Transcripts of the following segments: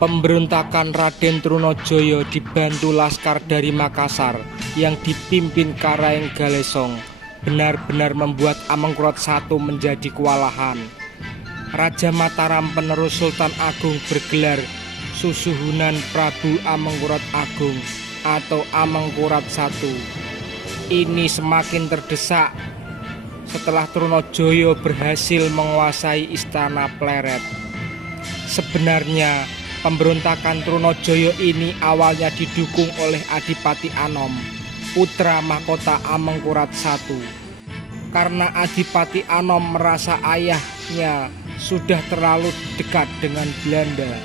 Pemberontakan Raden Trunajaya dibantu laskar dari Makassar yang dipimpin Karaeng Galesong benar-benar membuat Amengkurat I menjadi kewalahan. Raja Mataram penerus Sultan Agung bergelar Susuhunan Prabu Amengkurat Agung atau Amengkurat I. Ini semakin terdesak setelah Trunajaya berhasil menguasai istana Pleret. Sebenarnya pemberontakan Trunajaya ini awalnya didukung oleh Adipati Anom, putra mahkota Amengkurat I. Karena Adipati Anom merasa ayahnya sudah terlalu dekat dengan Belanda,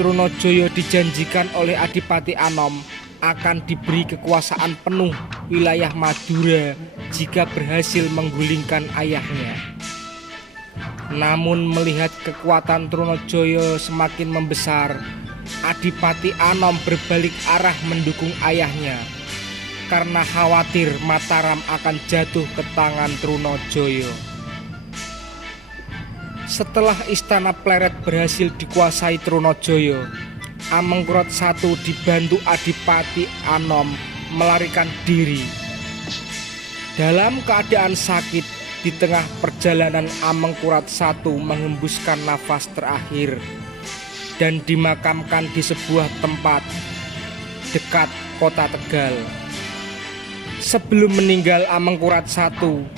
Trunajaya dijanjikan oleh Adipati Anom akan diberi kekuasaan penuh wilayah Madura jika berhasil menggulingkan ayahnya. Namun melihat kekuatan Trunajaya semakin membesar, Adipati Anom berbalik arah mendukung ayahnya karena khawatir Mataram akan jatuh ke tangan Trunajaya. Setelah istana Pleret berhasil dikuasai Trunajaya, Amengkurat I dibantu Adipati Anom melarikan diri. Dalam keadaan sakit, di tengah perjalanan Amengkurat I menghembuskan nafas terakhir dan dimakamkan di sebuah tempat dekat kota Tegal. Sebelum meninggal, Amengkurat I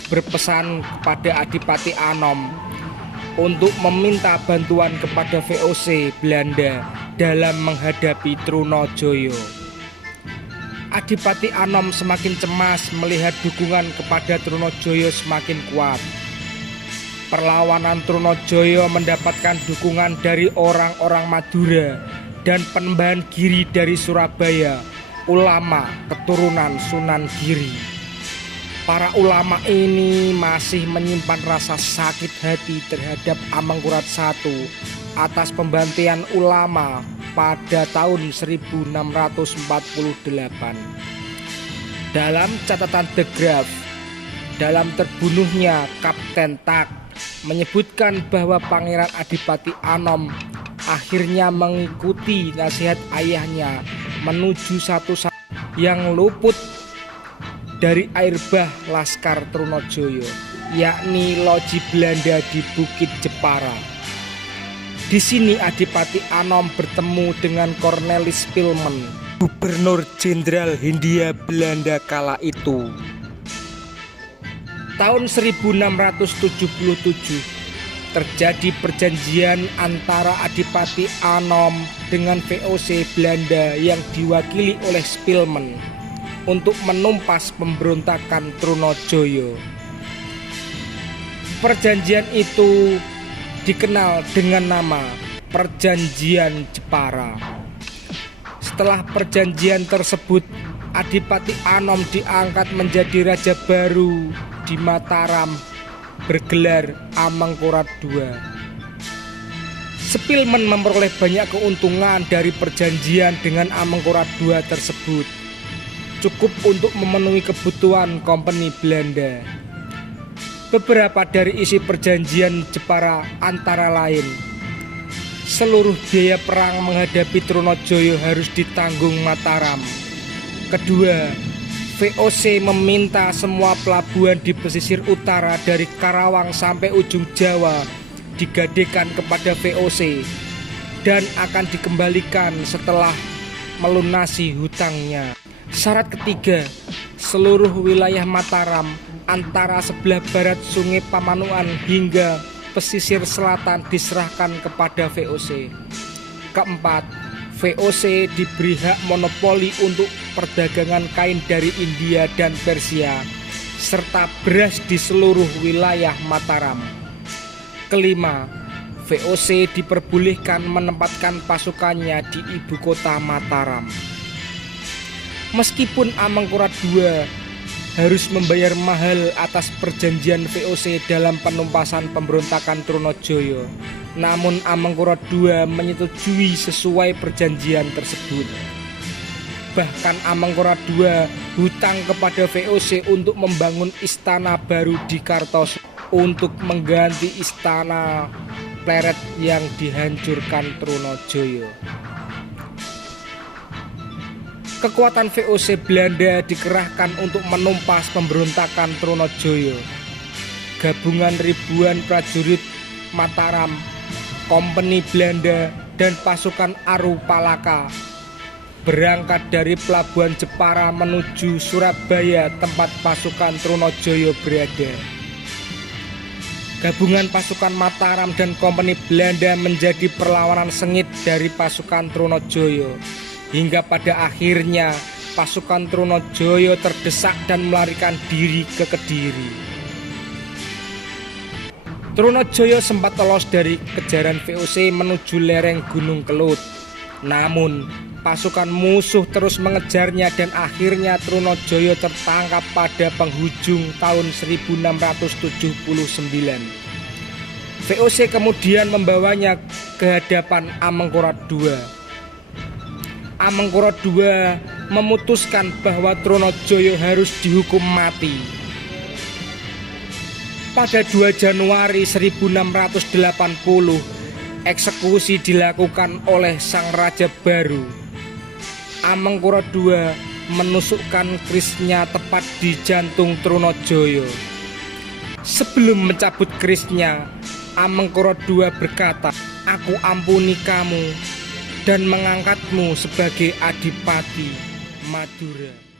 berpesan kepada Adipati Anom untuk meminta bantuan kepada VOC Belanda dalam menghadapi Trunajaya. Adipati Anom semakin cemas melihat dukungan kepada Trunajaya semakin kuat. Perlawanan Trunajaya mendapatkan dukungan dari orang-orang Madura dan penembahan Giri dari Surabaya, ulama keturunan Sunan Giri. Para ulama ini masih menyimpan rasa sakit hati terhadap Amengkurat I atas pembantaian ulama pada tahun 1648. Dalam catatan The Graph, dalam terbunuhnya Kapten Tak menyebutkan bahwa Pangeran Adipati Anom akhirnya mengikuti nasihat ayahnya menuju satu yang luput dari air bah laskar Trunajaya, yakni loji Belanda di Bukit Jepara. Di sini Adipati Anom bertemu dengan Cornelis Pilmen, Gubernur Jenderal Hindia Belanda kala itu. Tahun 1677 terjadi perjanjian antara Adipati Anom dengan VOC Belanda yang diwakili oleh Spilman untuk menumpas pemberontakan Trunajaya. Perjanjian itu dikenal dengan nama Perjanjian Jepara. Setelah perjanjian tersebut, Adipati Anom diangkat menjadi raja baru di Mataram bergelar Amengkurat II. Spilman memperoleh banyak keuntungan dari perjanjian dengan Amengkurat II tersebut, cukup untuk memenuhi kebutuhan kompeni Belanda. Beberapa dari isi perjanjian Jepara antara lain, seluruh biaya perang menghadapi Trunajaya harus ditanggung Mataram. Kedua, VOC meminta semua pelabuhan di pesisir utara dari Karawang sampai ujung Jawa digadekan kepada VOC dan akan dikembalikan setelah melunasi hutangnya. Syarat ketiga, seluruh wilayah Mataram antara sebelah barat Sungai Pamanukan hingga pesisir selatan diserahkan kepada VOC. Keempat, VOC diberi hak monopoli untuk perdagangan kain dari India dan Persia serta beras di seluruh wilayah Mataram. Kelima, VOC diperbolehkan menempatkan pasukannya di ibu kota Mataram. Meskipun Amengkurat II harus membayar mahal atas perjanjian VOC dalam penumpasan pemberontakan Trunajaya, namun Amengkurat II menyetujui sesuai perjanjian tersebut. Bahkan Amengkurat II hutang kepada VOC untuk membangun istana baru di Kartos untuk mengganti istana pleret yang dihancurkan Trunojoyo. Kekuatan VOC Belanda dikerahkan untuk menumpas pemberontakan Trunojoyo. Gabungan ribuan prajurit Mataram, Kompeni Belanda, dan pasukan Aru Palaka berangkat dari pelabuhan Jepara menuju Surabaya, tempat pasukan Trunojoyo berada. Gabungan pasukan Mataram dan Kompeni Belanda menjadi perlawanan sengit dari pasukan Trunojoyo, hingga pada akhirnya pasukan Trunojoyo terdesak dan melarikan diri ke Kediri. Trunojoyo sempat lolos dari kejaran VOC menuju lereng Gunung Kelut. Namun, pasukan musuh terus mengejarnya dan akhirnya Trunojoyo tertangkap pada penghujung tahun 1679. VOC kemudian membawanya ke hadapan Amengkurat II. Amengkurat II memutuskan bahwa Trunojoyo harus dihukum mati. Pada 2 Januari 1680, eksekusi dilakukan oleh sang raja baru. Amengkurat II menusukkan kerisnya tepat di jantung Trunojoyo. Sebelum mencabut kerisnya, Amengkurat II berkata, "Aku ampuni kamu dan mengangkatmu sebagai Adipati Madura."